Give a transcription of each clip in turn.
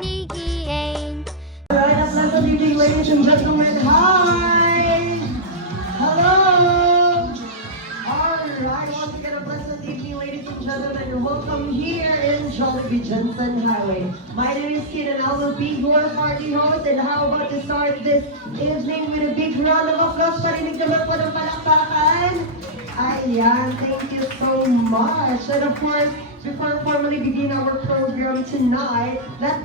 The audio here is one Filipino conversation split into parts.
ni Kian. Alright, at last good evening, ladies and gentlemen. Hi! Hello! Alright, once again, a blessed evening, ladies and gentlemen. Welcome here in Jollibee Jensen Highway. My name is Kid and I will be your party host. And how about to start this evening with a big round of applause? Parinig naman po ng palakpakan. Ayan, thank you so much. And of course, before formally begin our program tonight, let's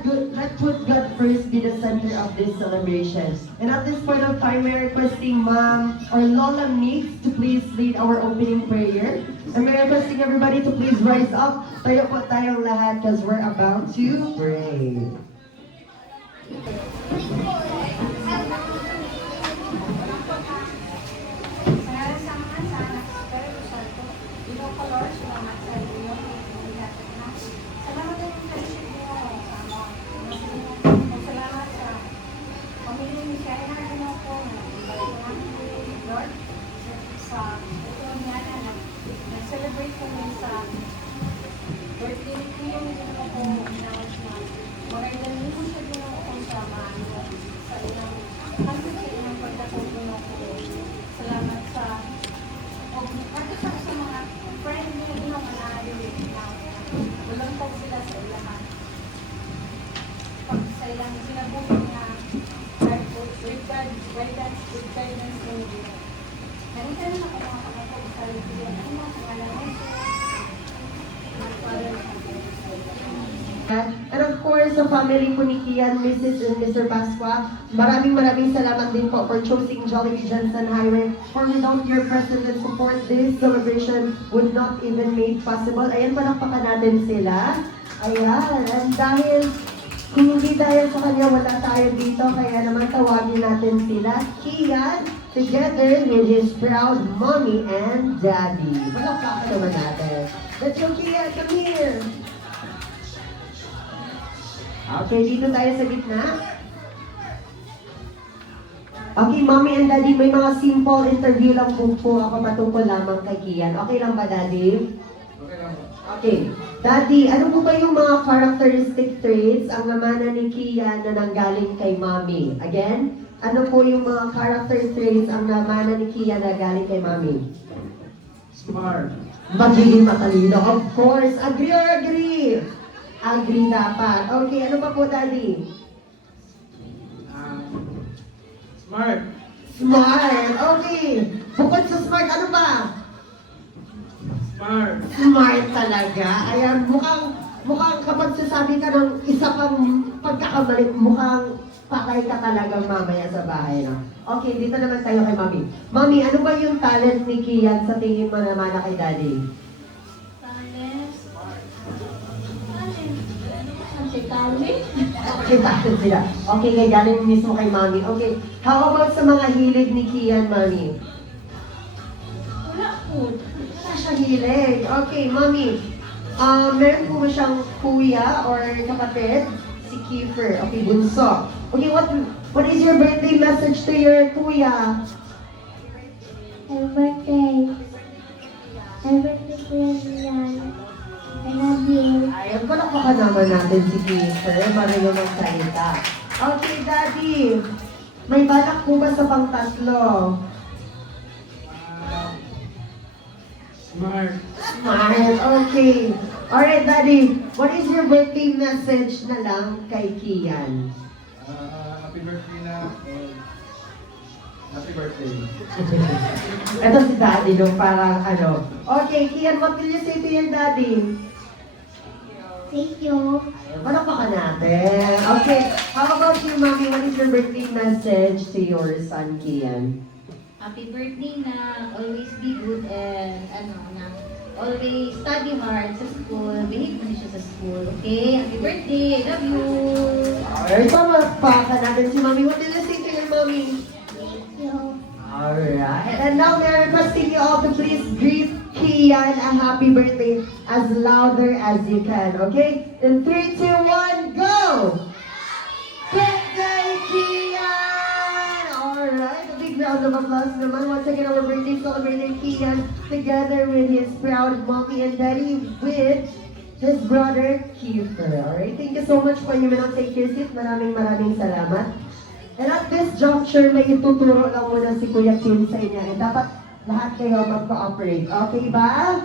put God first be the center of this celebration. And at this point of time, we're requesting Ma'am or Lola Mix to please lead our opening prayer. And we're requesting everybody to please rise up. Tayo po tayong lahat because we're about to pray. Nag-celebrate kami sa birthday ni Kuya ni ako announcement. Magandang mo siya din ako sa ilang kasi sa ilang pagkatulong ako. Salamat sa mga friend niya din ako na-ayaw na walang tag sila sa ilahan. Pag sa ilang sinabuhin niya with guidance ng Diyos. Ganito rin ako mga kapatid sa Lugyan. Ano mga pangalan ko? And of course, sa family po ni Kian, Mrs. and Mr. Pasqua, maraming salamat din po for choosing Jollibee Jensen Highway. For without your presence and support, this celebration would not even made possible. Ayan, palakpakan natin sila. Ayan, and kung hindi dahil sa kanya, wala tayo dito, kaya naman tawagin natin sila, Kian, together with his proud mommy and daddy. Palakpakan naman natin. Let's go, Kian, come here. Okay, dito tayo sa gitna. Okay, mommy and daddy, may mga simple interview lang po ako patungkol lamang kay Kian. Okay lang ba, daddy? Okay lang. Okay. Daddy, ano po ba yung mga characteristic traits ang namana ni Kian na nanggaling kay mommy? Again, ano po yung mga character traits ang namana ni Kian na galing kay mommy? Smart. Magiging matalino. Of course. Agree or agree? Agree dapat. Okay, ano pa po, Daddy? Smart. Smart. Okay. Bukod sa smart, ano ba? Smart. Smart talaga. Ayan, mukhang kapag sasabi ka ng isa pang pagkakamali, mukhang patay ka talagang mamaya sa bahay, no? Okay, dito naman tayo kay Mami. Mami, ano ba yung talent ni Kian sa tingin mo naman na kay Daddy? Okay, talent sila. Okay, kaya galing mismo kay Mami. Okay, how about sa mga hilig ni Kian, Mami? Wala po. Wala siyang hilig. Okay, Mami. Meron po ba siyang kuya or kapatid? Si Kiefer. Okay, bunso. Okay, what is your birthday message to your kuya? Happy birthday. Happy birthday, Kuya Lian. I love you. Ayun, palakpakan naman natin si Kiefer. Marunong magsalita. Okay, Daddy. May balak po ba sa pangtatlo? Smart. Smart. Okay. Alright, Daddy. What is your birthday message na lang kay Kian? Happy birthday na. Happy birthday. Ito si Daddy, no? Parang ano. Okay, Kian, what will you say to your daddy? Thank you. Palakpakan natin. Okay, how about you, Mommy? What is your birthday message to your son, Kian? Happy birthday na, always be good and always study hard sa school, behave mo siya sa school, okay? Happy birthday, I love you! Alright, palakpakan natin si Mommy. What will you say to your mommy? Thank you. Alright, and now we're requesting you all to please greet Kian a happy birthday as louder as you can, okay? In 3, 2, 1, go! Birthday, Kian! Alright, a big round of applause naman. Once again, our birthday celebrating Kian together with his proud mommy and daddy with his brother Kiefer. Alright, thank you so much po. You may now take your seat. Maraming salamat. And at this juncture, may ituturo lang muna si Kuya Kim sa inyo. And dapat lahat kayo mag-cooperate. Okay ba?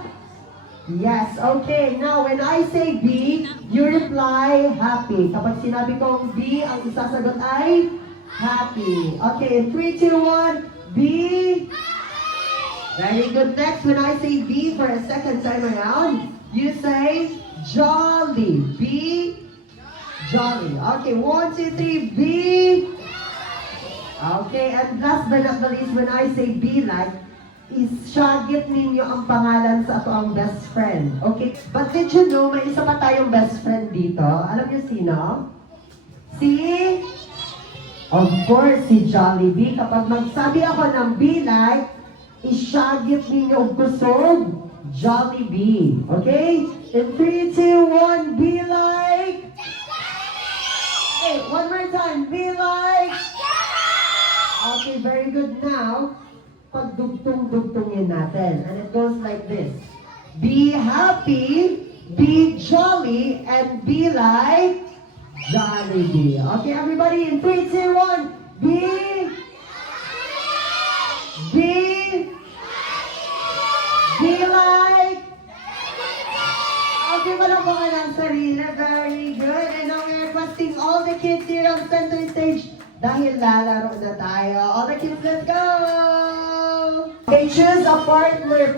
Yes, okay. Now, when I say B, you reply happy. Kapag sinabi kong B, ang isasagot ay happy. Okay, 3, 2, 1, B. Very good. Next, when I say B for a second time around, you say jolly. B, jolly. Okay, 1, 2, 3, B. Okay, and last but not the least, when I say be like, isyagit ninyo ang pangalan sa ato ang best friend. Okay? But did you know, may isa pa tayong best friend dito? Alam niyo sino? Si? Of course, si Jollibee. Kapag magsabi ako ng be like, isyagit ninyo ang kusog, Jollibee. Okay? In 3, 2, 1, be like. Okay, one more time. Be like. Okay, very good. Now, pagdugtong-dugtongin natin. And it goes like this. Be happy, be jolly, and be like Jollibee. Okay, everybody, in 3, 2, 1. Be like. Okay, malakpakan ang sarili. Very good. And now we're requesting all the kids here on center stage dahil lalaro na tayo. All the kids, let's go! Okay, choose a partner.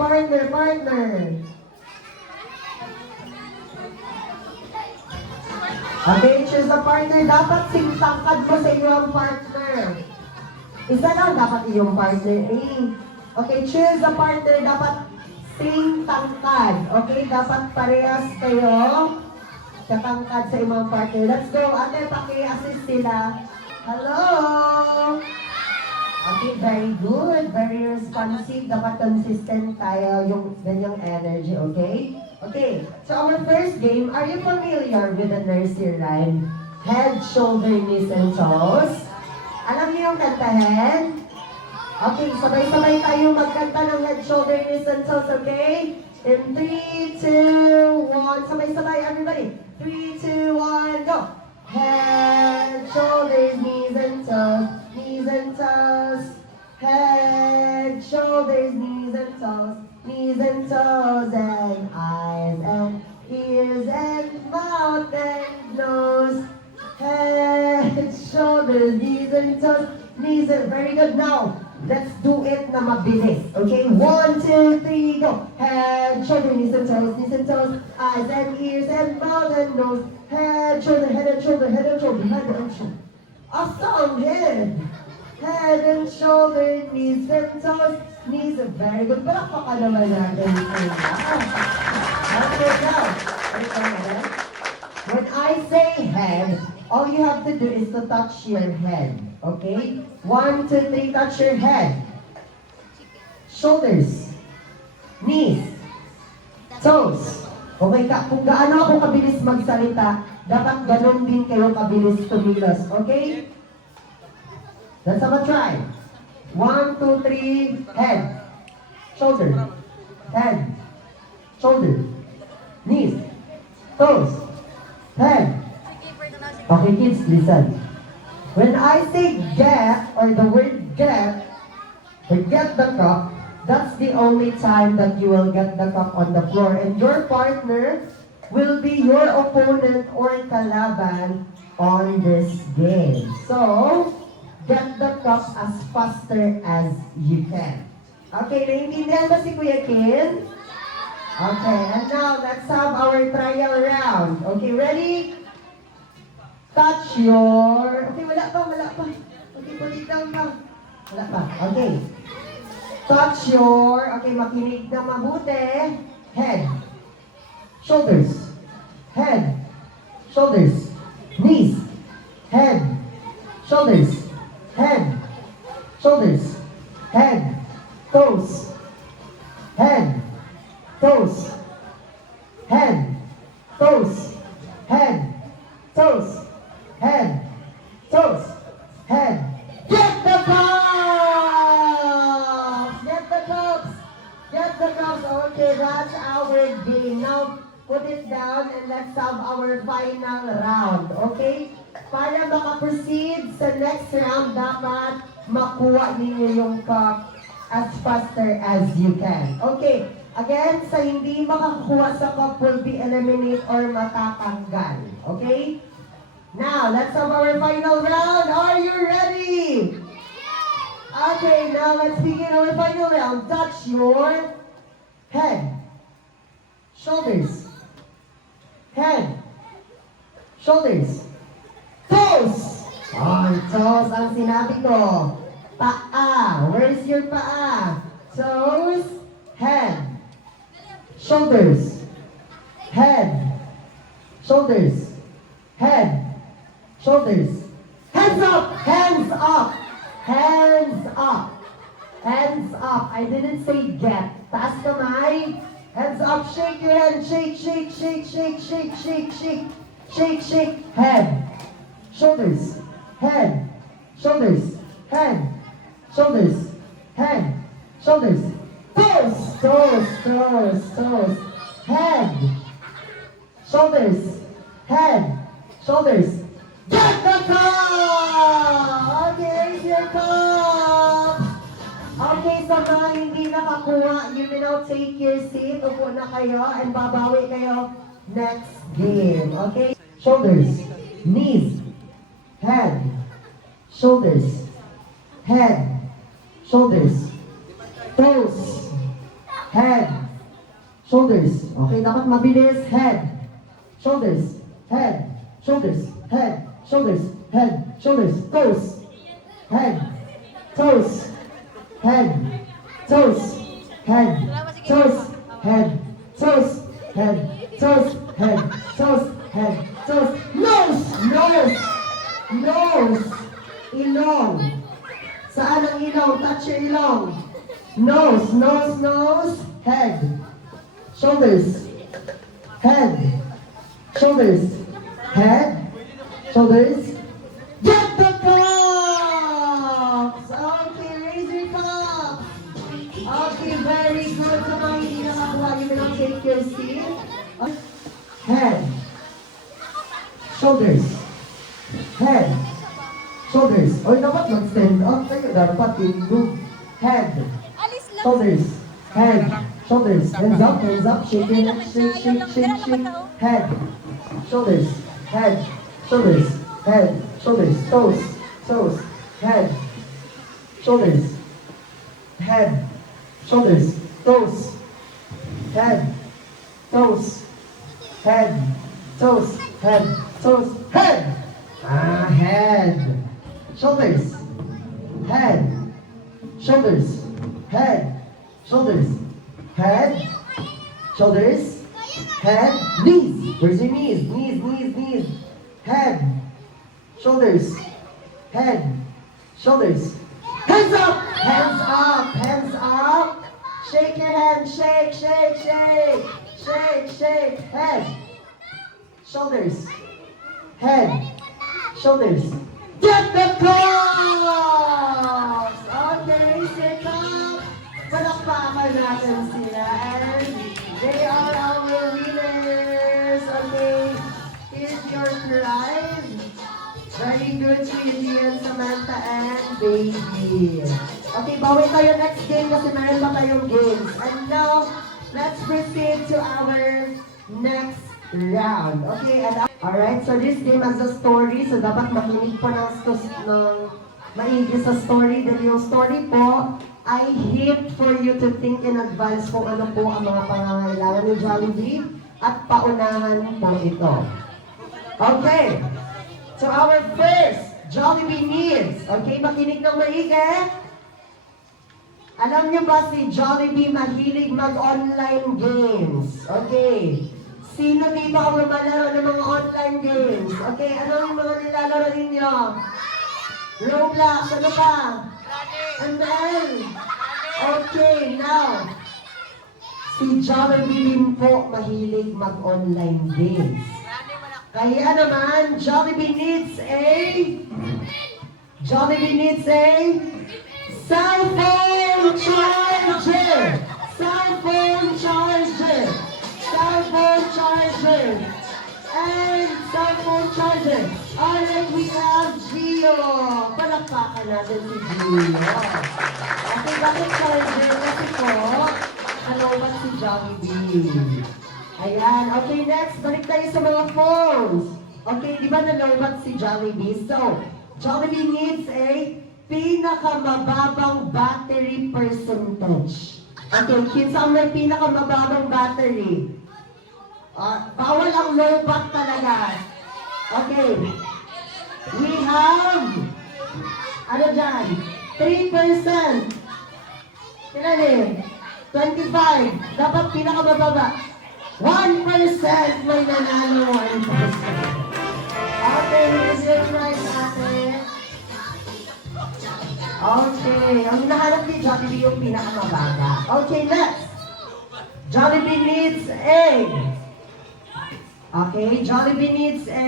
Okay, choose a partner. Dapat singtangkad mo sa iyong partner. Isa lang dapat iyong partner. Okay, choose a partner. Dapat singtangkad. Okay, dapat parehas kayo katangkad sa iyong partner. Let's go. Ate, paki-assist sila. Hello! Okay, very good. Very responsive. Dapat consistent tayo yung ganyang energy, okay? Okay, so our first game, are you familiar with the nursery rhyme? Head, shoulder, knees, and toes. Alam niyo yung kantahin? Okay, sabay-sabay tayo magkanta ng head, shoulder, knees, and toes, okay? In 3, 2, 1, sabay-sabay everybody. 3, 2, 1, go! Head, shoulders, knees and toes, knees and toes. Head, shoulders, knees and toes, knees and toes, and eyes and ears and mouth and nose. Head, shoulders, knees and toes, knees and very good. Now, let's do it na mabilis. Okay, 1, 2, 3, go. Head, shoulder, knees and toes, eyes and ears and mouth and nose. Head, shoulder, head and shoulder, head and shoulder, head and shoulder. Awesome, head. Head and shoulder, knees and toes, knees. Very good. Palakpakan naman natin. Okay, now. When I say head, all you have to do is to touch your head. Okay? 1, 2, 3, touch your head. Shoulders. Knees. Toes. Okay, kung gaano ako kabilis magsalita, dapat ganon din kayo kabilis tumilos. Okay? Let's have a try. 1, 2, 3, head. Shoulder. Head. Shoulder. Knees. Toes. Head. Okay, kids, listen. When I say get, or the word get, or get the cup, that's the only time that you will get the cup on the floor. And your partner will be your opponent or kalaban on this game. So, get the cup as faster as you can. Okay, naiintindihan ba si Kuya Kin? Okay, and now let's have our trial round. Okay, ready? Touch your... Okay, wala pa. Okay, pulitan pa. Wala pa, okay. Touch your... Okay, makinig na mabuti. Head. Shoulders. Head. Shoulders. Knees. Head. Shoulders. Head. Shoulders. Head. Toes. Head. Toes. Head. Toes. Head. Toes. Head. Toes. Head. Get the cups! Get the cups! Get the cups! Okay, that's our game. Now, put it down and our final round. Okay? Para makaproceed sa next round, dapat makuha ninyo yung cup as faster as you can. Okay. Again, sa hindi makakuha sa cup will be eliminate or matatanggal. Okay? Now, let's have our final round. Are you ready? Okay, now let's begin our final round. Touch your head, shoulders, head, shoulders, toes. Oh, toes ang sinabi ko. Paa. Where's your paa? Toes, head, shoulders, head, shoulders, head, shoulders. Hands up, hands up, hands up, hands up. I didn't say get. Taas kamay. Hands up, shake your hand, shake, shake, shake, shake, shake, shake, shake, shake, shake. Head, shoulders, head, shoulders, head, shoulders, head, shoulders. Toes, toes, toes, toes. Head, shoulders, head, shoulders. Get the cup! Okay, here's your cup! Okay, sa mga hindi nakakuha, you may now take your seat. Upo na kayo and babawi kayo next game. Okay? Shoulders, knees, head, shoulders, head, shoulders, toes, head, shoulders. Okay, dapat mabilis. Head, shoulders, head, shoulders, head, shoulders, head, shoulders, toes, head, toes, head, toes, head, toes, head, toes, head, toes, head, toes, head, toes, nose, nose, nose, ilong. Saan ang ilong? Touch your ilong. Nose, nose, nose, head, shoulders, head, shoulders, head, shoulders. Get the cups! Okay, raise your cups. Okay, very good. Sa mga hindi nakakuha, you may now take your seat. Head, shoulders, head, shoulders. Oy, dapat mag-stand up kayo. Dapat yung head, shoulders, head, shoulders. Hands up, shake your neck, shake, shake, shake, shake. Head, shoulders, head, shoulders, head, shoulders, toes, toes, head, shoulders, head, shoulders, toes, head, toes, head, toes, head, toes, head. Head, shoulders, head, shoulders, head, shoulders, head, shoulders, head, knees. Where's your knees? Knees, knees, knees. Head, shoulders, head, shoulders. Hands up, hands up, hands up. Shake your hand, shake, shake, shake, shake, shake. Head, shoulders, head, shoulders. Get the cups! Okay, raise your cup. Palakpakan natin sila. And they are our winners. Okay, here's your prize. Very good, Sweetie and Samantha and Baby. Okay, bawi tayo next game kasi meron pa tayong games. And now, let's proceed to our next round. Okay, and alright, so this game has a story. So dapat makinig po ng maigi sa story. Dahil yung story po, I hate for you to think in advance kung ano po ang mga pangangailangan ni Jollibee at paunahan po ito. Okay, so our first Jollibee needs. Okay, makinig ng maigi. Alam niyo ba si Jollibee mahilig mag-online games? Okay. Sino dito ang lumalaro ng mga online games? Okay, ano yung mga nilalaro ninyo? Roblox, ano pa? ML. Okay, now. Si Jollibee din po mahilig mag-online games. Kaya naman, Jollibee needs a cell phone charger! Cell phone charger! Cell phone charger! and cell phone charger. Alright, we have Gio. Palakpakan natin si Gio. Okay, bakit charger? Kasi po, kalobat si Jollibee. Ayan, okay, next, balik tayo sa mga phones. Okay, di ba nalobat si Jollibee? So, Jollibee needs a pinakamababang battery percentage. Okay, kinsa ang may pinakamababang battery? Bawal ang low back talaga. Okay. We have, ano dyan? 3%. Kailan eh? 25. Dapat pinakamababa. 1% may nanalo 1%. Okay, here's your prize, ate. Okay, ang hinahanap ni Jollibee yung pinakamababa. Okay, next. Jollibee needs a. Okay, Jollibee needs a.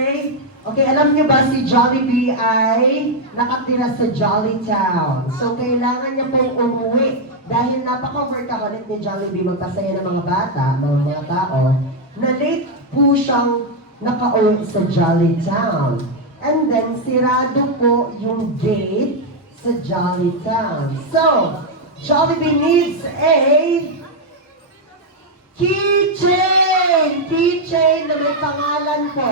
Okay, alam niyo ba si Jollibee ay nakatira sa Jollytown. So, kailangan niya pong umuwi dahil napaka-workaholic ni Jollibee magpasaya ng mga bata, mga tao, na late po siyang nakauwi sa Jollytown. And then, sirado po yung gate sa Jollytown. So, Jollibee needs a keychain! Keychain na may pangalan po.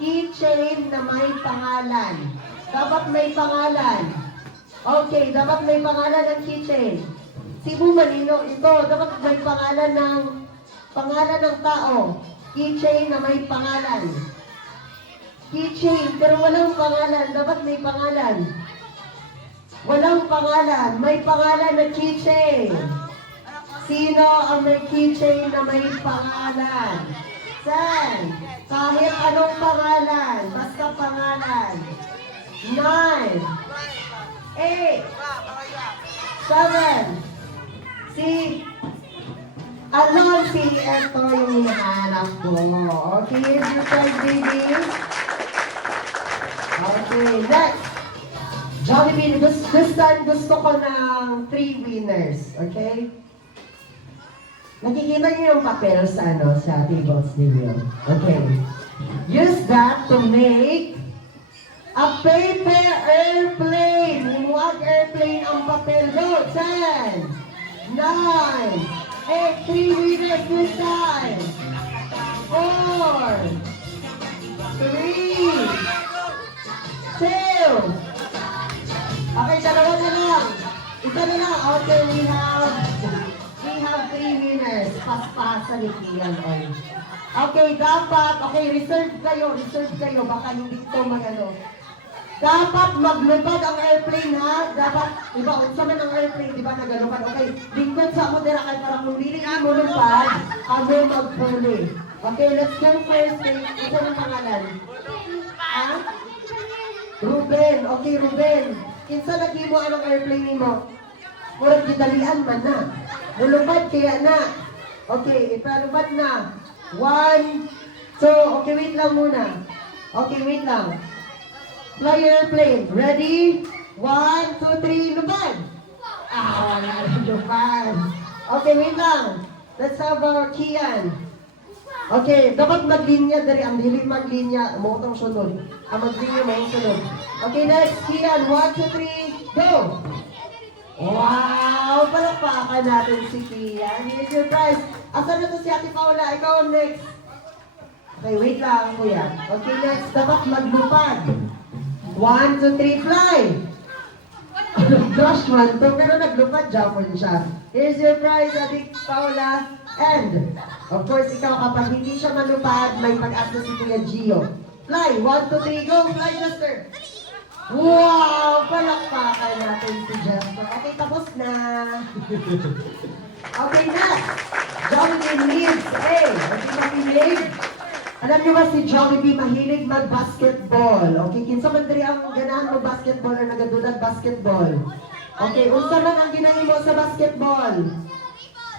Keychain na may pangalan. Dapat may pangalan. Okay, dapat may pangalan ng keychain. Sibu Manino, ito, dapat may pangalan ng tao. Keychain na may pangalan. Keychain, pero walang pangalan. Dapat may pangalan. Walang pangalan. May pangalan na keychain. Sino ang may keychain na may pangalan? Sen, kahit anong pangalan, basta pangalan. 9, 8, 7, si Alonsi, ito yung hinahanap ko. Okay, here's your prize, baby. Okay, next. Jollibee, this time gusto ko ng 3 winners, okay? Nakikita niyo yung papel sa tables ninyo. Okay. Use that to make a paper airplane. Huwag airplane ang papel. Go! 10, 9, 8, 3 winners this time. 4, 3, 2. Okay, dalawa na lang. Isa na lang. Okay, we have 3 winners. Paspasa ni Kian Oy. Okay, dapat, reserve kayo, baka hindi ito Dapat maglupad ang airplane, ha? Dapat, diba, unsa man ang airplane, diba, nagalupad. Okay, lingkod sa ako dira kay parang lumili mo lupad, amo magpuli. Okay, let's go first. Ito ang pangalan. Ha? Ruben. Okay, Ruben. Kinsa lagi mo anong airplane mo? Murag gidalian man na. Mulupad kaya na. Okay, ipalupad na. 1, 2, okay, wait lang muna. Okay, wait lang. Fly your airplane. Ready? 1, 2, 3, lupad. Wala rin lupad. Okay, wait lang. Let's have our Kian. Okay, dapat maglinya dari ang dili maglinya. Mo tong sunod. Ang maglinya mo sunod. Okay, next Kian. 1, 2, 3, go. Wow! Palakpakan natin si Kian. Here's your prize. Asan na to si Ate Paula? Ikaw ang next. Okay, wait lang, kuya. Okay, next. Dapat maglupad. 1, 2, 3, fly! Crush man to, pero naglupad, Japon siya. Here's your prize, Ate Paula. And, of course, ikaw, kapag hindi siya malupad, may pag-asa si Kuya Gio. Fly! 1, 2, 3, go! Fly, Jester! Wow! Palakpakan natin si Jester. Okay, tapos na. Okay, next. Jollibee needs a. Okay, mahilig. Alam niyo ba si Jollibee mahilig mag-basketball? Okay, kinsa man diri ang ganahan mo basketball or nagadulag basketball? Okay, unsa man ang ginahin mo sa basketball?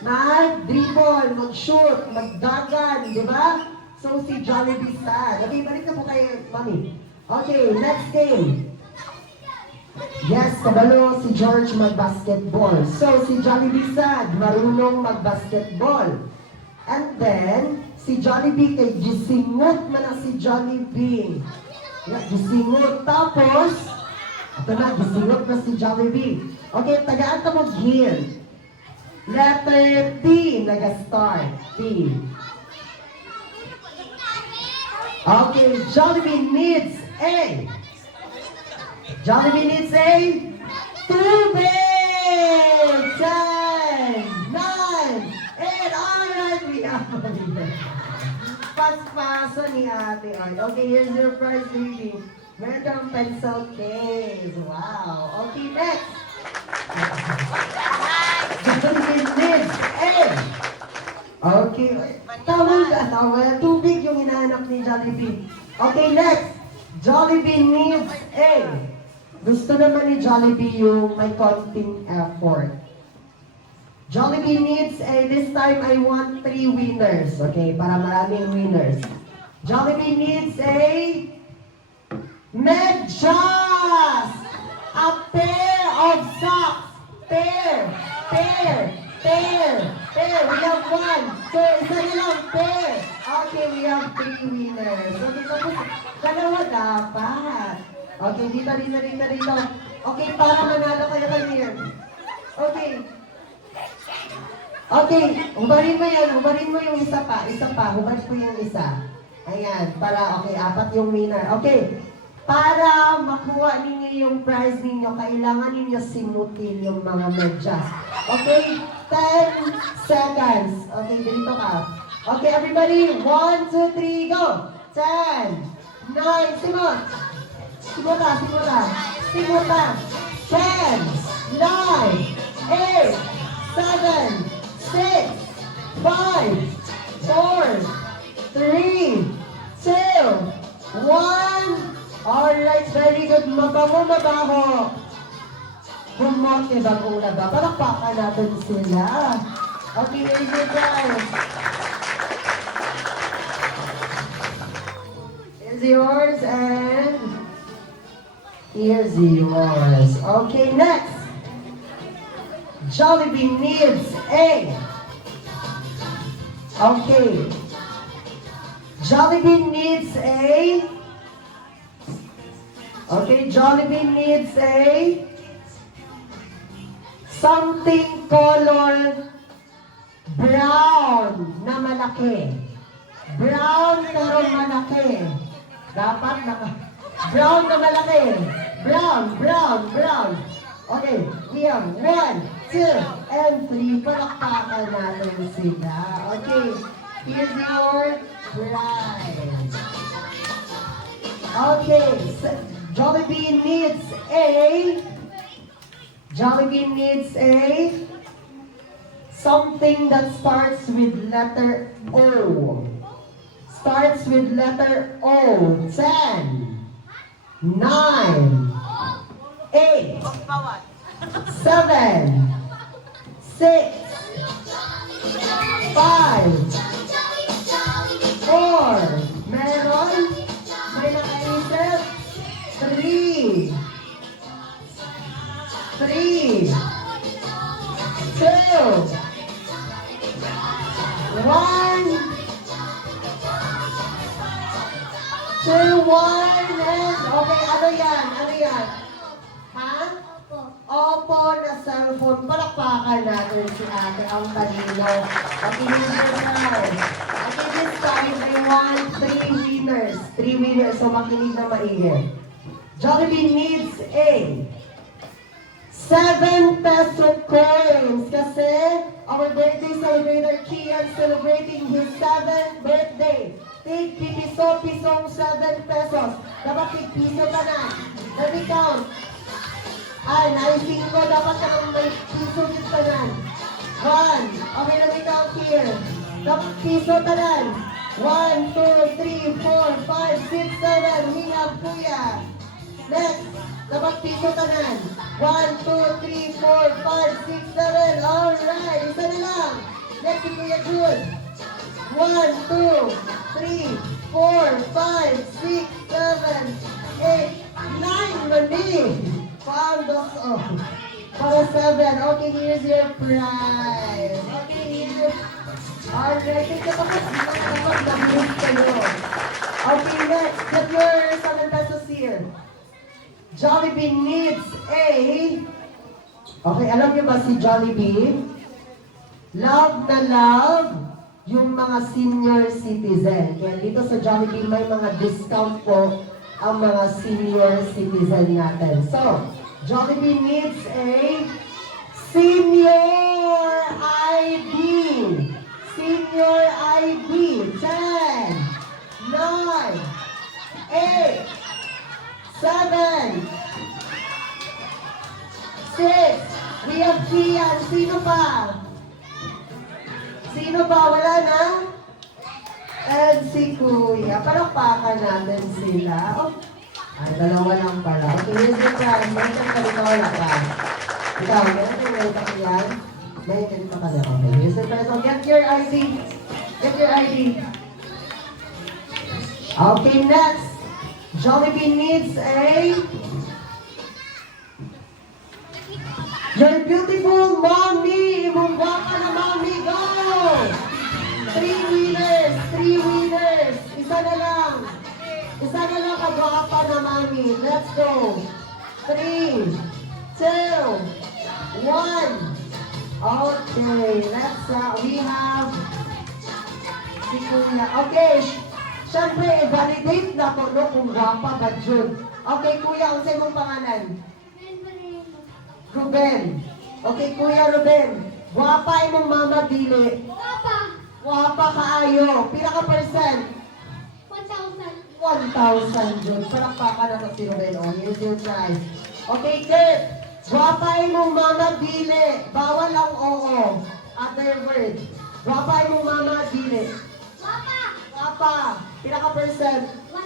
Mag-dribble, mag-shoot, mag-dagan, di ba? So, si Jollibee sad. Okay, balik na po kay Mami. Okay, next game. Yes, kabalo si George mag-basketball. So, si Jollibee sad, marunong mag-basketball. And then, si Jollibee kay gisingot man ang si Jollibee. Yeah, gisingot. Tapos, ito na, gisingot na si Jollibee. Okay, tagaan ka mo here. Letter T, nag-start. T. Okay, Jollibee needs A. Jollibee needs A. Tubig! 10, 9, 8. Alright, we have a winner. Paspaso ni Ate Art. Okay, here's your prize, baby. Meron kang pencil case. Wow. Okay, next. Jollibee needs A. Okay. Tama ka. Tama. Tubig yung hinahanap ni Jollibee. Okay, next. Jollibee needs A. Gusto naman ni Jollibee yung may konting effort. Jollibee needs A. This time, I want 3 winners. Okay, para maraming winners. Jollibee needs A. Medyas! A pair of socks. Pair. Pair. Pair. Pair. We have 1. So, isa na lang. Pair. Okay, we have 3 winners. Okay, tapos, dalawa dapat. Okay, dito. Okay, para manalo kayo kanina. Okay. Okay, hubarin mo yung isa pa, hubarin mo yung isa. Ayan, para, okay, 4 yung winner. Okay, para makuha ninyo yung prize ninyo, kailangan ninyo simutin yung mga medyas. Okay, 10 seconds. Okay, dito ka. Okay, everybody, 1, 2, 3, go! 10, 9, simula. 10, 9, 8, 7, 6, 5, 4, 3, 2, 1. Alright, very good. Mabaho. Bumote bagong laba. Palakpakan natin sila. Okay, here's your prize. Here's yours and here's yours. Okay, next. Jollibee needs A. Okay. Jollibee needs A. Okay, Jollibee needs A. Something color brown na malaki. Brown pero malaki. Dapat brown na malaki. Brown. Okay, we have 1, 2, and 3. Palakpakan natin sila. Okay, here's your prize. Okay, so Jollibee needs A. Something that starts with letter O. 10, 9, 8, 7, 6, 5, 4, meron? May nakaisip? 3, 2, 1, 2, 1, and okay, ano yan? Ha? Opo na cellphone. Palakpakan natin si ate ang talino. Okay, here's your prize. Okay, this time I want 3 winners. 3 winners, so makinig na maingay. Jollibee needs A. 7 peso coins kasi our birthday celebrator Kian celebrating his 7th birthday. Take pisong 7 pesos. Dapat piso ka na. Let me count. Ay, naising ko. Dapat ka nang may piso yung tanan. 1. Okay, let me count here. Dapat piso tanan. 1, 2, 3, 4, 5, 6, 7. Hinap, kuya. Next. Dapat piso tanan. 1, 2, 3, 4, 5, 6, 7. Alright, isa na lang. Next, si Kuya Jun. 1, 2, 3, 4, 5, 6, 7, 8, 9. Mali. Poundos off. Para 7. Okay, here's your prize. Okay, here's Alright, ito pa kasi dapat na-move kayo. Okay, next. Get your 7 pesos here. Jollibee needs a... Okay, alam niyo ba si Jollibee? Love na love yung mga senior citizen. Kaya dito sa Jollibee may mga discount po ang mga senior citizen natin. So, Jollibee needs a senior ID. Senior ID. 10, 9, 8, 7, 6. We have Kian. Sino pa? Sino pa? Wala na? And si Kuya. Palakpakan natin sila. Oh. Ay, dalawa lang pala. Okay, here's your prize. May ka dito, wala ka. Ikaw, meron yung welcome ka yan? May ka dito ka na. Okay, here's your prize. So, get your ID. Get your ID. Okay, next. Jollibee needs a... Your beautiful mommy! Mumba ka na, mommy! Go! 3 winners! 3 winners! Isa na lang! Isa na lang kagwapa na, mommy! Let's go! 3, 2, 1. Okay, let's, we have si Kuya. Okay, syempre, validate na ko no, kung gwapa ba June. Okay, Kuya, ang sa'yo mong pangalan? Ruben. Okay, Kuya Ruben. Gwapa imong mama dili. Papa, Gwapa kaayo. Pila ka percent? 1,000. 1,000 June. Palakpakan na to si Ruben. Oh, here's your prize. Okay, Kurt. Gwapa imong mama dili. Bawal ang oo. Other word. Gwapa imong mama dili. Papa, Gwapa. Pila ka percent? 1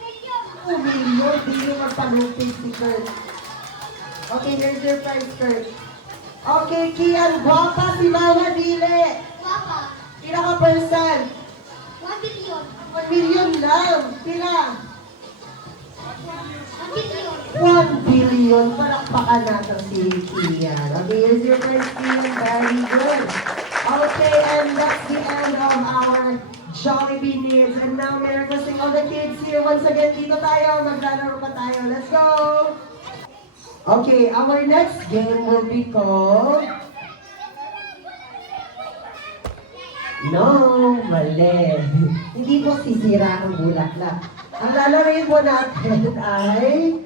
million. 2 million. Dili magpalupit si Kurt. Okay, here's your prize, Kurt. Okay, Kian, gwapa si Mama Dili. Papa, Pila ka percent? 1 million. 1 million lang. Pila? 1 million. 1 billion. Palakpakan natin si Kian. Okay, here's your prize, Kian. Very good. Okay, and that's the end of our Jollibee needs. And now, we're requesting all the kids here. Once again, dito tayo. Maglalaro pa tayo. Let's go! Okay, our next game will be called... No, mali. Hindi po sisira ang bulaklak. Ang lalaroin po natin ay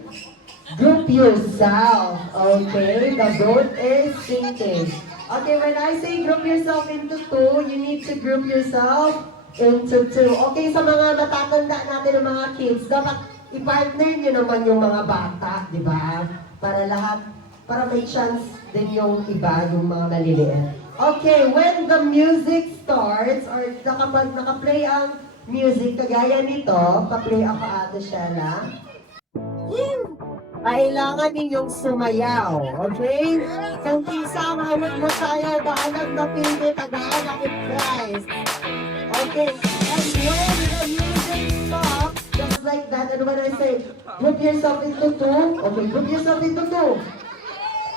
group yourself. Okay, the boat is sinking. Okay, when I say group yourself into 2, you need to group yourself into 2. Okay, sa mga matatanda natin ng mga kids, dapat i-partner nyo naman yung mga bata, di ba? Para lahat, para may chance din yung iba, yung mga maliliit. Okay, when the music starts, or kapag naka-play ang music, kagaya nito, pa-play ako Ate Shella, kailangan ninyong sumayaw, okay? Kung isang hawag mo tayo, dahanap na pili, tagahanap yung prize. Okay, and when the music stops, just like that, and when I say, group yourself into 2, okay, group yourself into 2.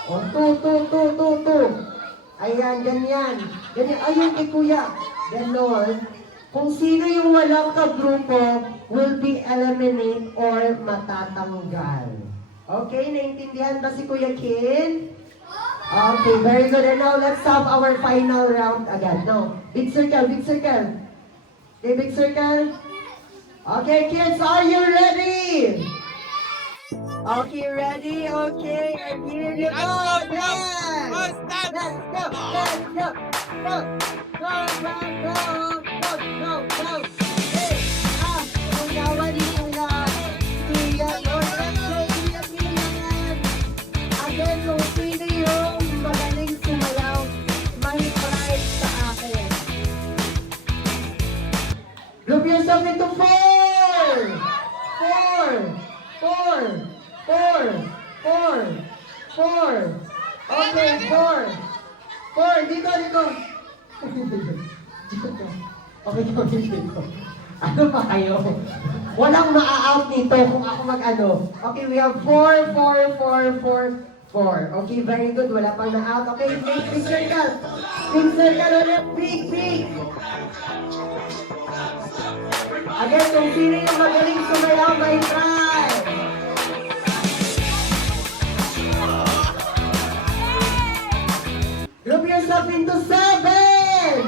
Oh, 2. Ayan, ganyan. Ganyan, ayun kay Kuya. Ganon. Kung sino yung walang kagrupo, will be eliminate or matatanggal. Okay, naintindihan ba si Kuya Kin? Okay, very good. And now, let's have our final round agad. No, big circle, big circle. Okay, big circle. Okay, kids, are you ready? Okay, ready? Okay, and here you go. Dance! Let's go, let's go. Go, go, go, go, go, go. Hey, unawan nila. Iyan, let's go, iyan. Again, kung sino yung magaling sumayaw, may prize sa akin. Group yourself into 4! 4. Okay, 4. Dito. Okay, dito. Ano pa kayo? Walang maa-out nito kung ako mag-ano. Okay, we have 4. 4. Okay, very good. Wala pang na-out. Okay, big circle. Big circle ulit. Big. Again, kung sino yung magaling sumayaw, may try. Group yourself into 7.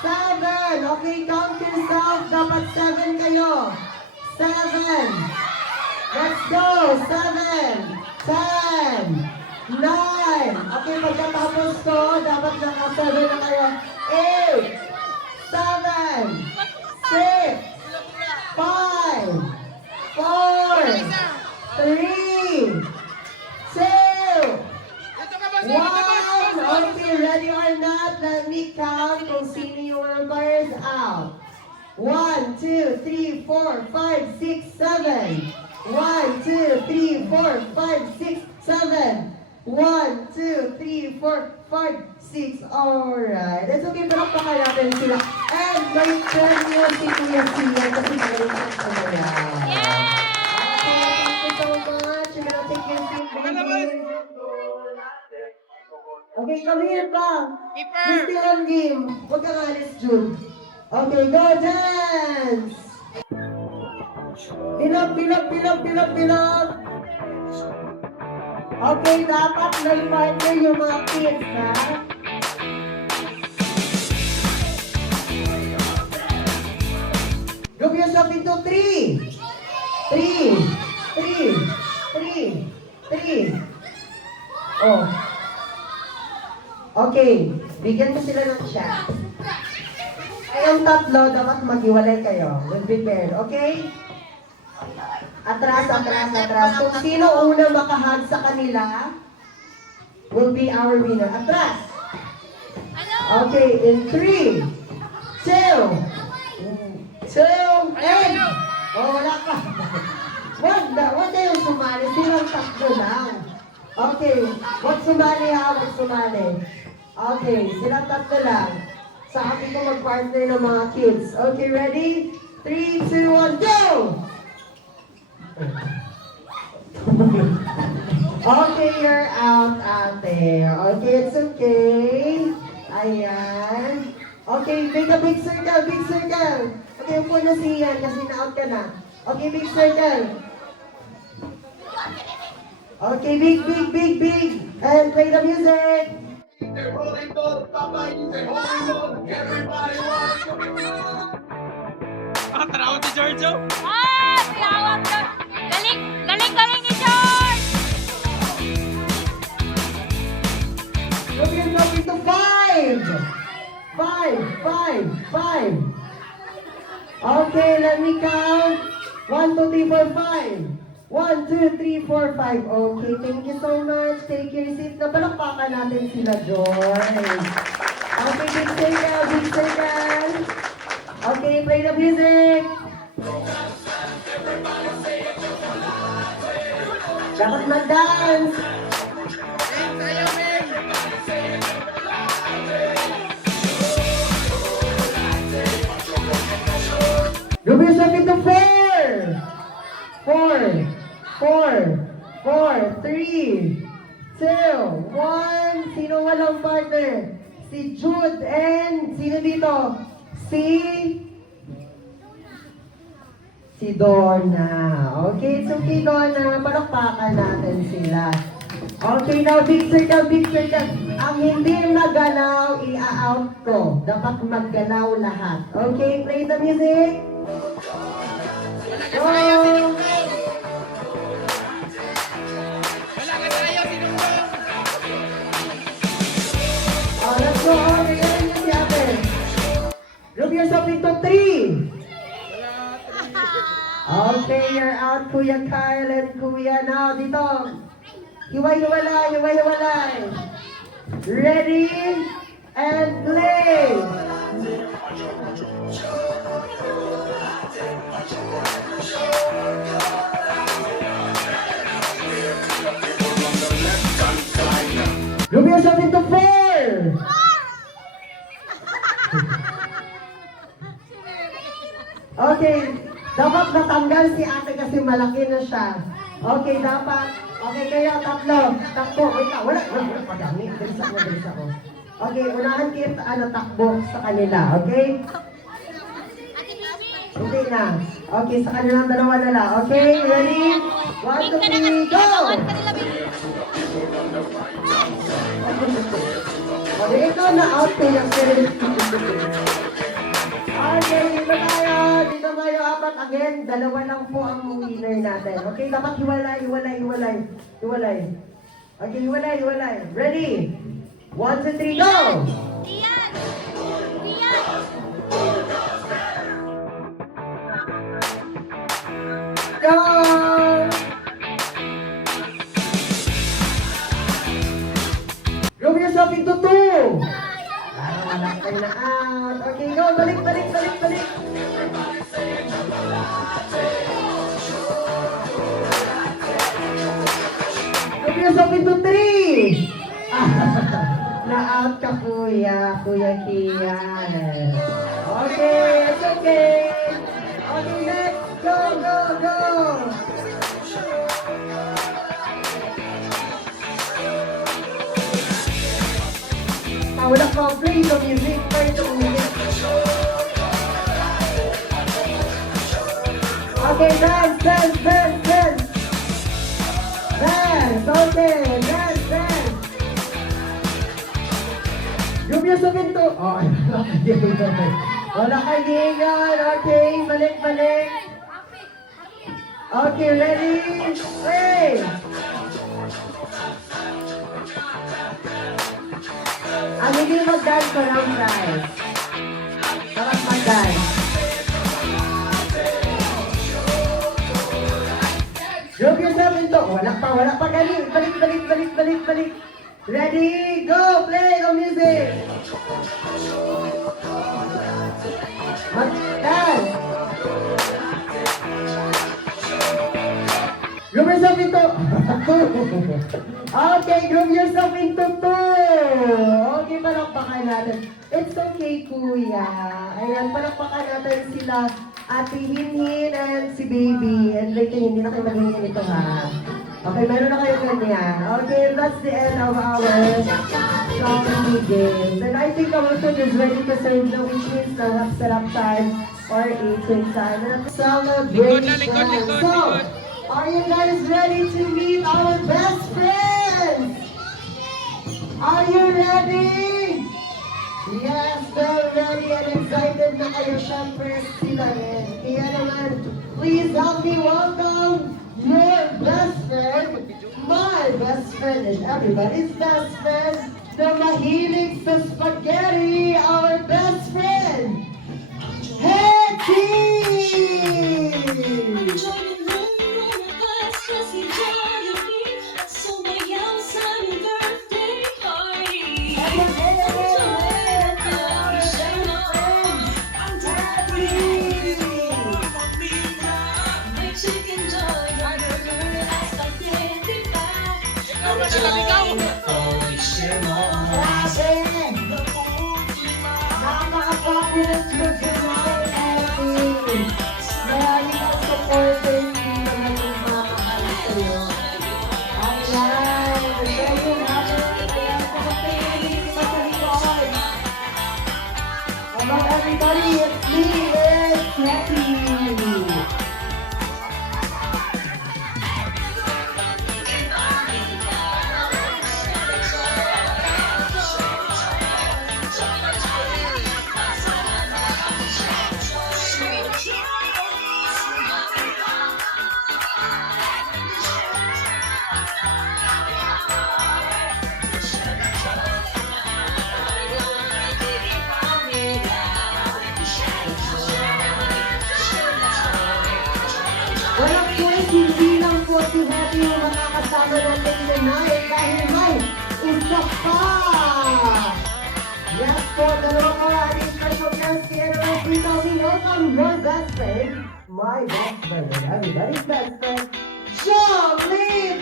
7. Okay, count yourself. Dapat 7 kayo. 7. Let's go. 7. 10. 9. Okay, pagkatapos to, dapat naka-7 na kayo. 8. 7. 6. 5. 4. 3. 2. 1. Okay, ready or not? Let me count kung sino yung numbers out. 1, 2, 3, 4, 5, 6, 7. 1, 2, 3, 4, 5, 6, 7. 1, 2, 3, 4, 5, 6. Alright. That's okay, pero baka natin sila. And may premyo si Kuya Sia kasi magaling siya sa mga. Okay, thank you so much. You're gonna take your seat, baby. Okay, come here pa. We're still on game. Huwag kang alis, Jude. Okay, go dance! Bilog. Okay, dapat may partner yung mga kids, ha? Group yourself into 3. 3. Oh. Okay, bigyan mo sila ng chat. Kayong tatlo, dapat maghiwalay kayo. We'll prepare, okay? Atras. Kung sino una makahag sa kanila, will be our winner. Atras! Okay, in 3, 2, and... Oh, wala ka. Wag kayong sumali. Silang tatlo lang. Okay, wag sumali ha, wag sumali. Okay, silang tatlo lang. Sa akin ko mag-partner ng mga kids. Okay, ready? 3, 2, 1, go! Okay, you're out, ate. Okay, it's okay. Ayan. Okay, make a big circle. Okay, upo na si Ian kasi na-out ka na. Okay, big circle. Okay, big. And play the music. Tarawan si Giorgio. Tawag ka. Galing ni George! Group yourself into 5. 5. Okay, let me count. 1, 2, 3, 4, 5. 1, 2, 3, 4, 5. Okay, thank you so much. Take your seat. Napalakpakan natin sila, Joyce. Okay, big circle. Okay, play the music. Dapat mag-dance. Group yourself into 4. 3, 2, 1. Sino walang partner? Si Jude and sino dito? Si Donna. Okay, it's okay, Donna. Palakpakan natin sila. Okay, now big circle. Ang hindi nagalaw, i-out ko. Dapat maggalaw lahat. Okay, play the music. Go! Oh, let's go. Okay, yan yung si ate. Group yourself into 3. Okay, you're out, Kuya Kyle and Kuya. Now, dito. Hiwalay. Ready? And play! Group yourself into 4! Okay, dapat natanggal si ate kasi malaki na siya. Okay, dapat Okay, kayo, tatlo. Takbo. Wait lang. Wala. Padami. Bilis ako. Okay, unahan kayo takbo sa kanila. Okay? Hindi na. Okay, sa kanilang dalawa na lang. Okay, ready? 1, 2, 3, go! Okay, ikaw na out ko yung Okay, dito tayo, apat again. Dalawa lang po ang winner natin. Okay, dapat hiwalay. Okay, hiwalay. Ready? 1, 2, 3, go! Iyan! Go! Group yourself into 2. Para wala kayo na out. Okay, go. Balik. Group yourself into 3. Na-out ka, Kuya Kian. Okay, it's okay. Okay, next. Go. Wala ka, play the music. Okay, dance. Okay, dance. Group yourself into... Oh, wala kang hihingan. Okay, balik. Okay, ready? Play! Ang hindi mag-dance ko ng prize. Dapat mag-dance. Group yourself into... Wala pa. Galing. Balik. Ready? Go! Play the music! Mag-dance! Group yourself into... Okay, group yourself into 2. Okay, palakpakan natin. It's okay, Kuya. Ayan, palakpakan natin sila Ate Hinhin and si Baby. And later, hindi na kayo maghinhin ito, ha? Okay, meron na kayo ganyan. Okay, that's the end of our song games. And I think our food is ready to serve now, which means now have set up time for eating time and celebration. So, are you guys ready to meet our best friends? Are you ready? Yes, they're ready and excited na kayo. Syempre sila rin. Kaya naman, please help me welcome your best friend, my best friend, and everybody's best friend, the mahilig sa spaghetti, our best friend, Hetty! Napaka-fabulous mo si Mama Hetty. Marami kang supporters dito na nagmamahal sa'yo. Ayan, very happy. Ayan, pagkakinig pa sa likod. About everybody, it's me, it's Hetty. Walang choice, hindi lang po si Hetty yung makakasama natin tonight dahil may isa pa! Yes po, dalawa pa ating special guest here. Please help me welcome your best friend, my best friend, and everybody's best friend, Jollibee!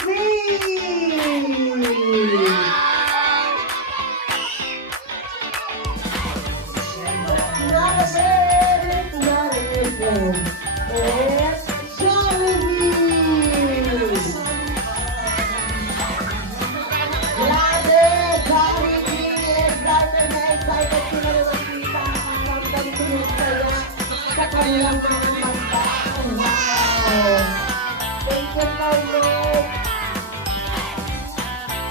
Not a bit, not a bit. It's Jollibee! kanilang mga kanta. Wow! Thank you so much!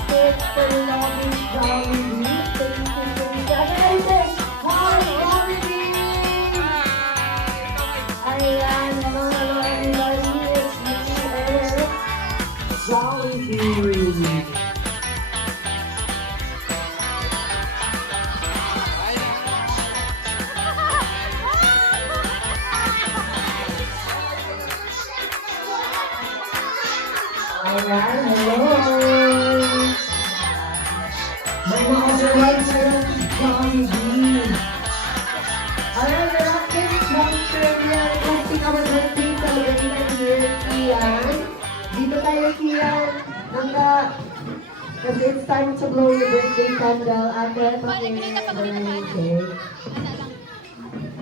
Thanks for loving Jollibee. Thank you so much. Everybody say, hi, Jollibee! Ayan, hello, everybody. It's me, Eric. Jollibee. Ayan, hello! May mga survives sa Jollibee. Ayan, malapit ng trivia. Kasi naman birthday talaga ng year, Kian. Dito tayo, Kian. Kasi it's time to blow your birthday candle. Ate, okay.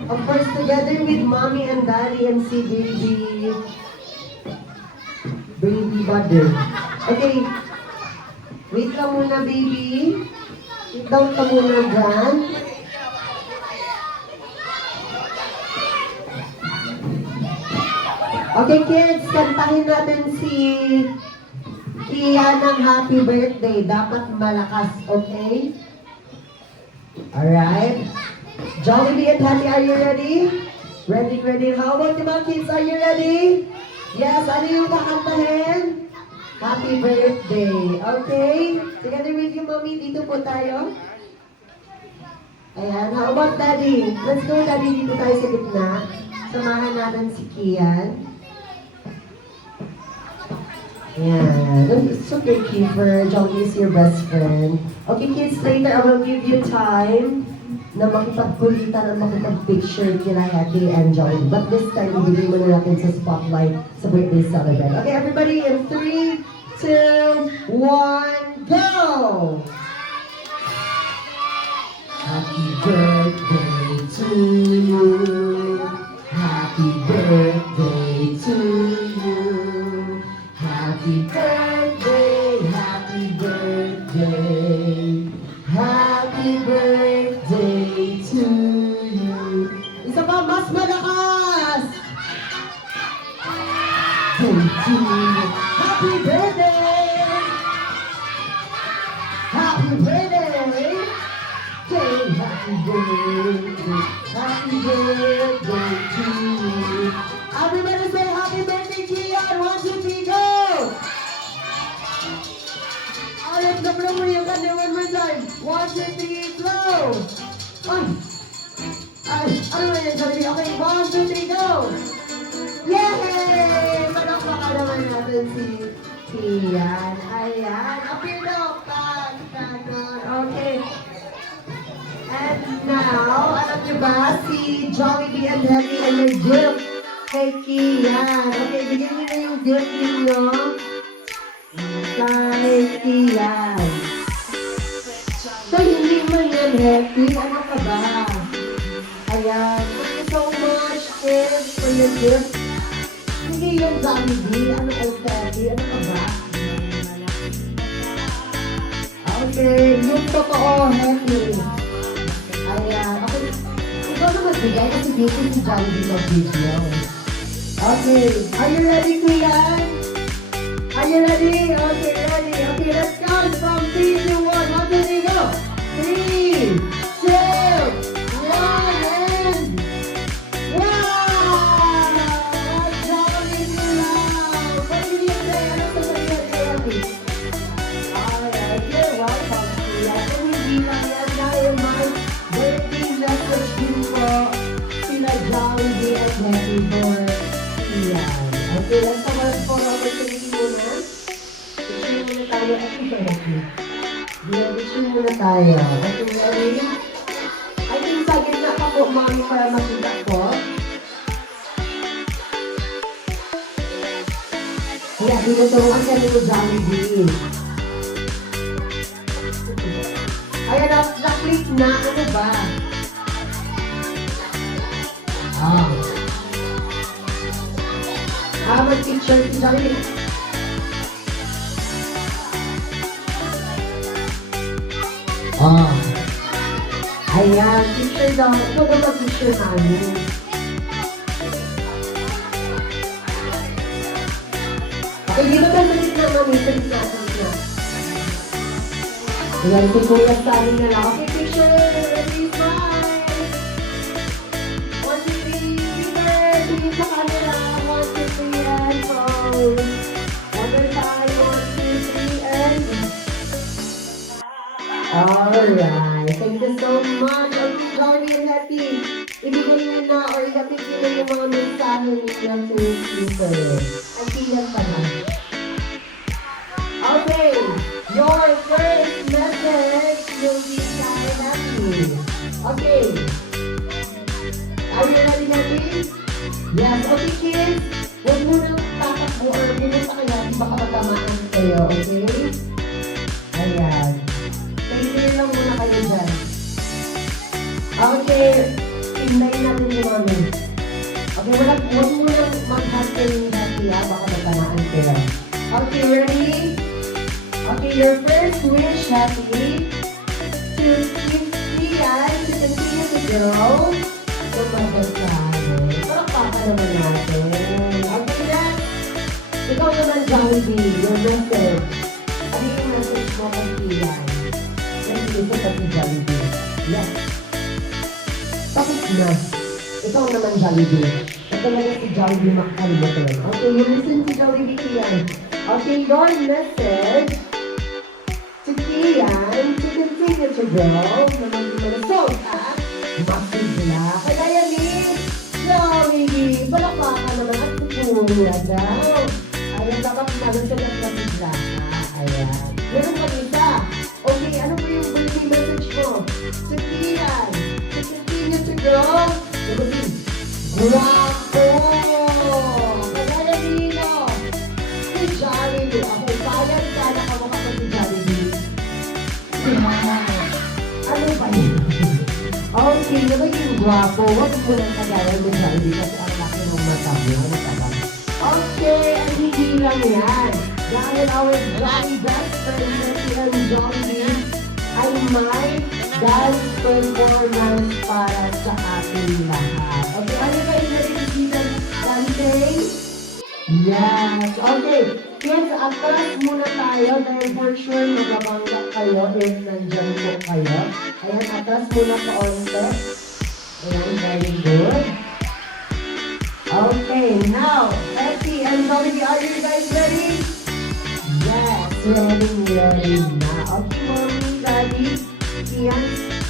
Of course, together with mommy and daddy and si baby butter. Okay. Wait lang muna, baby. Sit down ka muna dyan. Okay, kids. Kantahin natin si Kia ng happy birthday. Dapat malakas, okay? Alright. Jollibee and Hattie, are you ready? Ready, ready. How about the mga kids? Are you ready? Yes, ano yung kakantahin? Happy birthday. Okay? Together with you, mommy, dito po tayo. Ayan. How about daddy? Let's go, daddy. Dito tayo sa gitna. Samahan natin si Kian. Ayan. It's okay, Kiefer. Jollibee is your best friend. Okay, kids, later I will give you time na makipagkulitan at makipag-picture kila Hattie and Jollibee. But this time, ibigay mo na natin sa spotlight sa birthday celebrant. Okay, everybody, in 3, 2, 1, go! Happy birthday to you. Happy birthday to you. Happy birthday, happy birthday. Happy birthday to you. Isa pa, mas malakas! Happy birthday! Happy birthday! Say happy birthday! Happy birthday to you! Everybody say happy birthday, Kian! 1, 2, 3, go! Alright, na-blow mo yung kanya one more time. 1, 2, 3, blow! Ay, ano ba yan, Jollibee? Okay, 1, 2, 3, go! Yay! Palakpakan naman natin si Kian. Ayan, appear daw. Ganon. Okay. And now, alam niyo ba, si Jollibee and Hattie ay may gift kay Kian. Okay, bigyan niyo na yung gift ninyo kay Kian. So, hindi mo yan, Hattie. Ano ka ba? Ayan. Thank you so much, kids, for your gift. Hindi yung Jollibee. Ano ang Hattie? Ano ka ba? Okay, yung totoo, Hattie. Ayan. Okay. Ikaw na magbigay kasi dito si Jollibee ng video. Okay. Are you ready, Kian? Are you ready? Okay, ready. Okay, let's count from 3 to 1. 1, 2, 3, go! 3, 2, 1, and... Wow! Jollibee lang! What did you say? Ano sa sabihin kay Hattie? Alright, you're welcome, Kian. Kung hindi lang yan, dahil may birthday message din po sila Jollibee at Hattie for Kian. Okay, let's start for opportunity muna. Picture muna tayo at ito, Hattie. Picture muna tayo. Okay, ready? I think sa gitna pa po, mommy, para makita po. Yeah, tinuturuan ka nito Jollibee. Ayan, na-click na. Ano ba? Mag-picture si Jollibee. Ayan, picture daw. Ito ba mag-picture namin? Okay, dito ka sa gitna, mami. Sa gitna, sa gitna. Ayan, si Kuya Sally na lang. Okay, picture. Ready, smile. 1, 2, 3. Peter, tingin sa camera. 1, 2, 3, and pose. One more time. 1, 2, 3, and... Alright. Thank you so much. I'm Johnny and Happy. Ibigay niyo na or ihatid niyo na yung mga mensahe niyo to Peter. Ang tiyan pa na. Okay. Your first message will be kay Happy. Okay. Are you ready, Happy? Yes. Okay, kids. Huwag mo nang tatakbo or pumunta kayo. Baka matamaan kayo, okay? Ayan. Tingin lang muna kayo dyan. Okay. Hindayin natin yung mami. Okay, huwag mo nang mag-hustle ni Happy, ha? Baka matamaan kayo. Okay, ready? Okay, your first wish, Happy, to keep Ian to continue to grow. Lumabas-sabi. Palakpakan naman natin. Okay, next. Ikaw naman, Jollibee, your message. Ano yung message mo kay Ian? Thank you sa si Jollibee. Yes. Tapos na. Ikaw naman, Jollibee. Ito lang si Jollibee makakalimutan. Okay, you listen to Jollibee, Ian. Okay, your message to Ian to continue to grow. Naman di malasog, ha? Masigla. Kaya yan eh, Jollibee, balakpakan naman at pupura daw. Ayan, dapat naman siya ng masigla. Ayan. Meron pa isa. Okay, ano po yung birthday message mo? To Ian, to continue to grow. Naman, guwapo! Kaya yan dito. Si Jollibee. Ako, bayan ka na kamukha ko si Jollibee. Ano ba yun? Okay, naging guwapo. Huwag mo lang kagaya ni Jollibee kasi ang laki ng mata mo. Ano ka ba? Okay, ang hindi lang yan. Dahil our Johnny best friend na si Jollibee ay may dance performance para sa ating lahat. Okay, ano kayo na-receive dancing? Yes! Okay, kids, atras muna tayo dahil for sure magabangga kayo if nandyan po kayo. Ayan, atras muna pa onte. Ayan, very good. Okay, now, Happy and Jollibee, are you guys ready? Yes, ready na. Okay, mommy, daddy, Ian,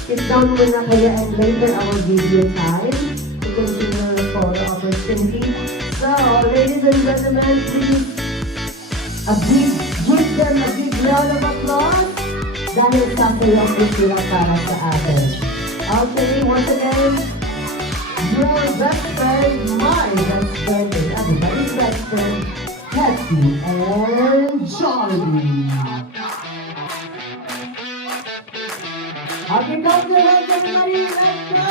sit down muna kayo and later our video time to continue the photo opportunity. So, ladies and gentlemen, please give them a big round of applause dahil sasayang sila para sa atin. Okay, once again, your best friend, my best friend, and everybody's best friend, Happy and Jollibee. Okay, come to everybody, let's go!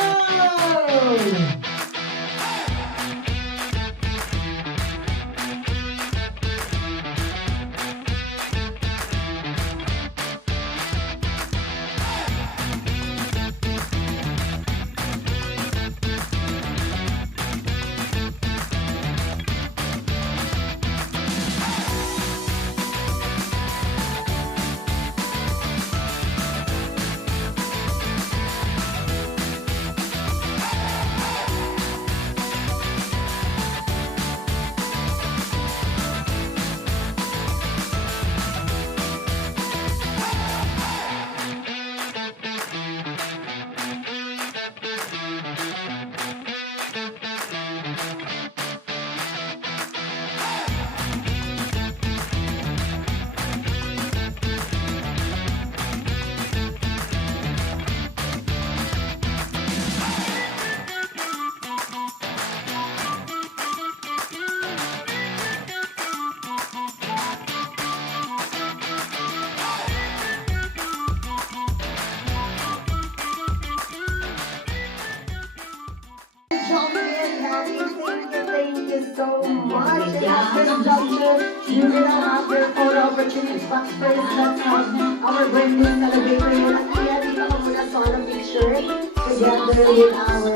Thank you so much. And at this juncture, you will have your photo opportunity. But first, let's have our birthday celebrator. Muna kaya dito ka muna sa on a picture together with our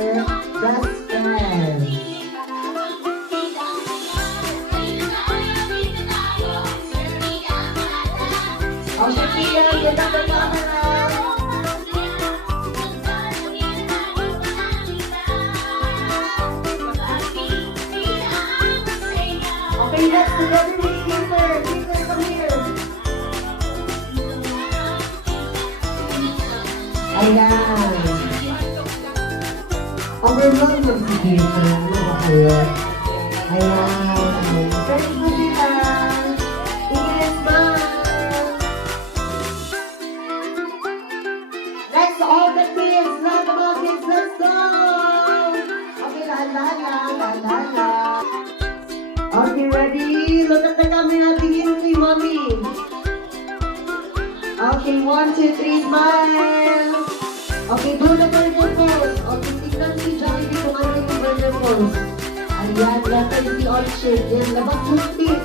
best friend. Kian, look at the camera. Okay, let's together with Peter. Peter, come here. Ayan. Overwhelmed ng si Peter. Okay. Ayan. Thank you, Peter. Tingin, smile. Let's all the kids, not the mga kids, let's go! Okay, lahat lang. Okay, ready? Look at the camera, tingin si mommy. Okay, 1, 2, 3, smile. Okay, do the burger pose. Okay, tignan si Jollibee kung ano yung burger pose. Ayan, letter C all shape. Yan, labas yung feet.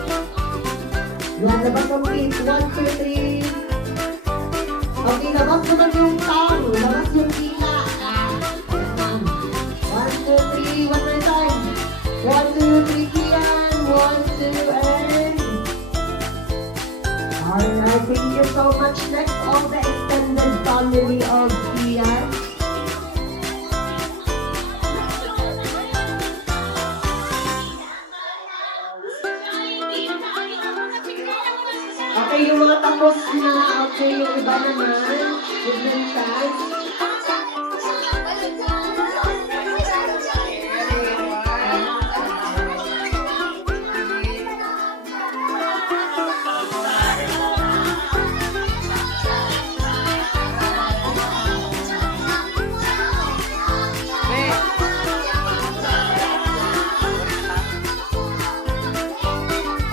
Yan, labas yung feet. 1, 2, 3. Okay, labas naman yung tongue. Labas yung tila. Ayan. 1, 2, 3. One more time. 1, 2, 3, Kian. 1, 2, and... Alright, thank you so much. Next, all the extended family of Kian. Okay, yung mga tapos na, okay, yung iba naman, give them chance.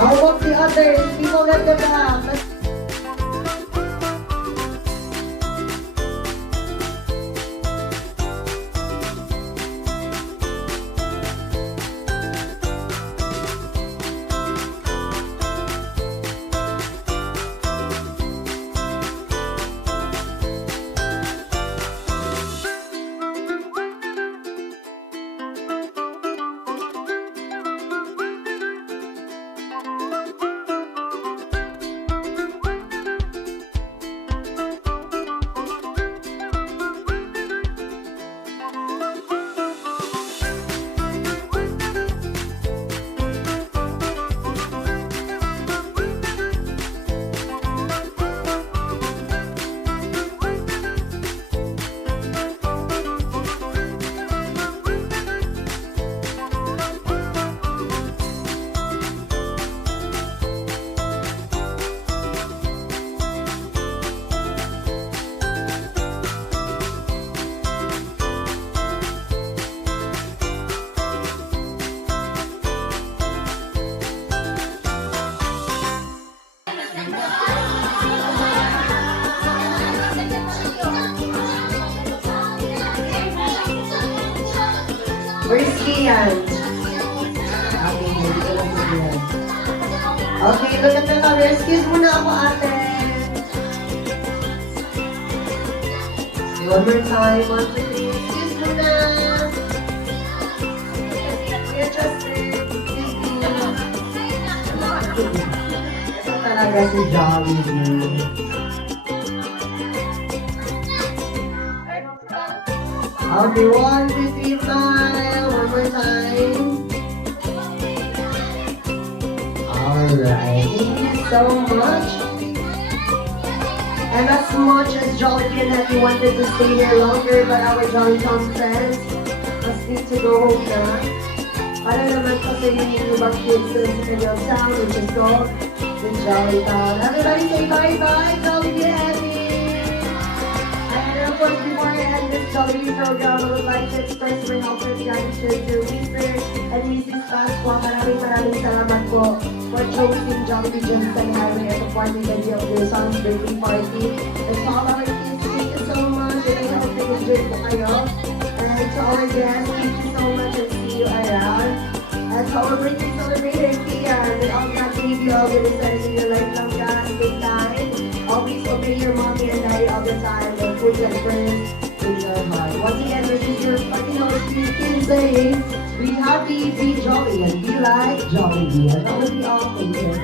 How about the others? People at the back. Where's Kian? Okay, look at the camera. Excuse muna ako, ate. One more time. 1, 2, 3. Excuse muna. Kuya Justin. Excuse me. Ito talaga si Jollibee. Okay, 1, 2, 3, smile. One more time. Alright, thank you so much. And as much as Jollibee and Happy wanted to stay here longer, but our Jolly Tom friends must need to go home na. Para naman po sa yung ibang kids sa kanyang town, which is called the Jolly Town. Everybody say bye-bye, Jollibee and Happy! And of course, before I end this Jollibee program, I would like to express my heartfelt gratitude to Mr. and Mrs. Pasqua. Maraming salamat po for choosing Jollibee Jensen Highway as a party venue of your son's birthday party. And to all our kids, thank you so much. And I hope you enjoyed po kayo. And to our guests, thank you so much and see you around. And to our birthday celebrator here, may all God save you all with the sending your lifelong God, good time. Always obey your mommy and daddy all the time. And put your first in your heart. Once again, this is your fucking host, Kim saying, be happy, be jolly, and be like Jollibee. And that will be all. Thank you.